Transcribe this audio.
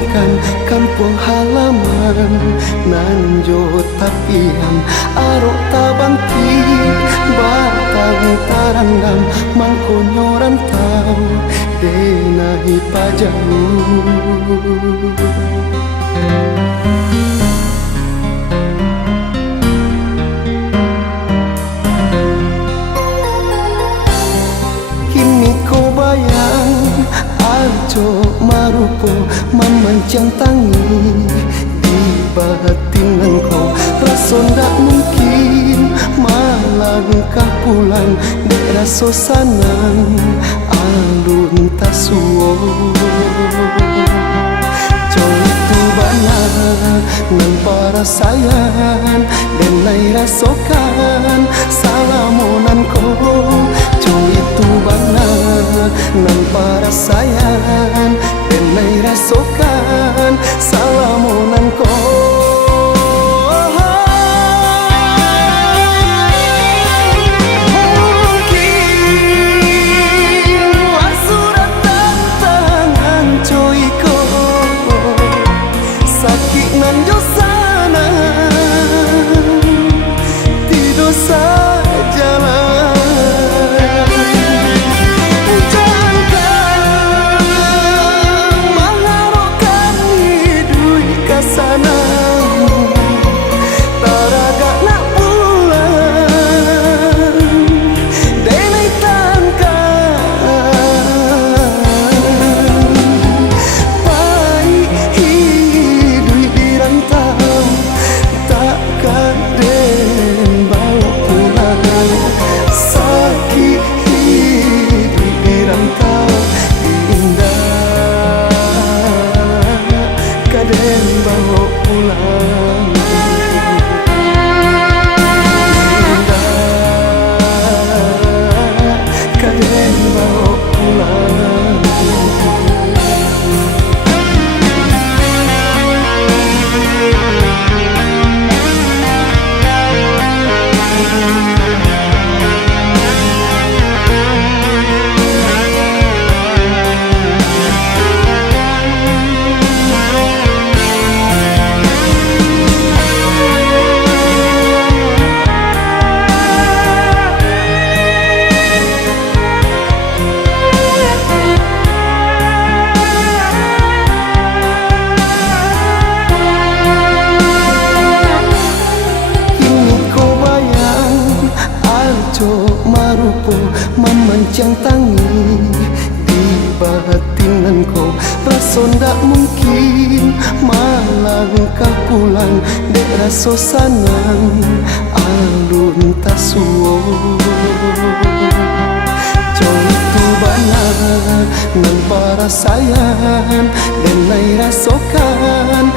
tinggalkan kampung halaman nan jo tapian arok tabangkit batang tarandam mangkonyoran tau denai pajamu. Kini kau bayang Arjo marupo mamancang tangi di batinan kau rasa ndak mungkin malangkah pulang daerah sosanan alun tasuo. Itu bana nan para sayan dan nai rasokan salamonan ko. Itu bana nan para sayan dan nai rasokan salamonan ko. Marupo mamancang tangi di batinan ko rasa ndak mungkin malangkah pulang daerah sosanan alun tasuo. Itu bana nan para sayan dan nai rasokan